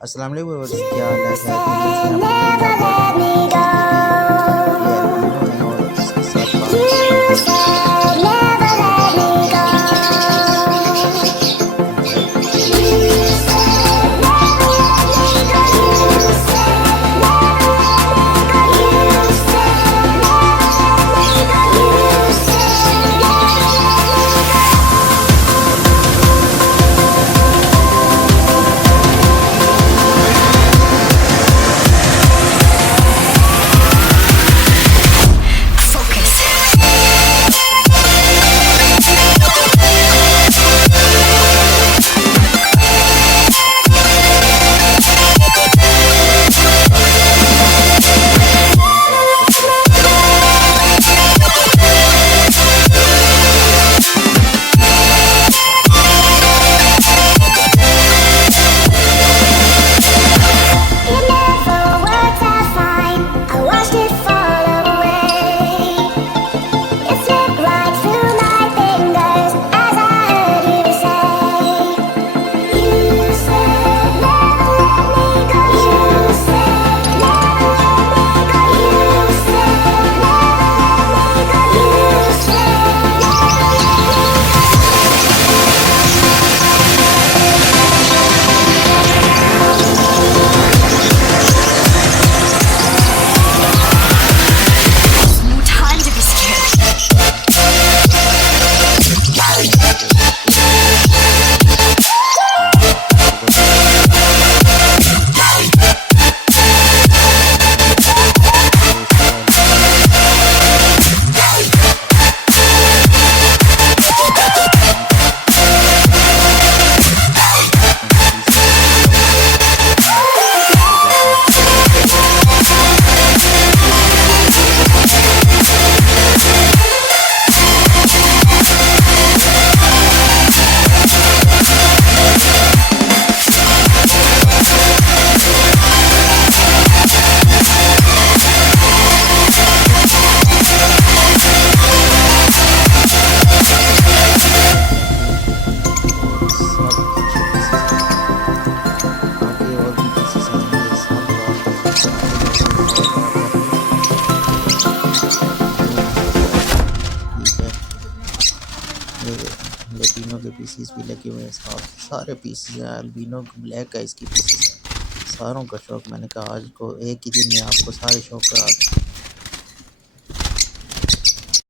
अस्सलाम वालेकुम व्यूअर्स, क्या हाल है? खैर खैरियत से हैं? अल्हम्दुलिल्लाह। बहुत बढ़िया। ये एल्बिनो है और इसके साथ बात सब अच्छे पीसेस आगे और भी पीसेस आएंगे। सब बात ठीक है। ये लेटिनो के पीसेस भी लगे हुए हैं, सारे पीसेस हैं। अल्बिनो ब्लैक है इसकी पीसेस हैं। सारों का शौक, मैंने कहा आज को एक ही दिन में आपको सारे शौक करा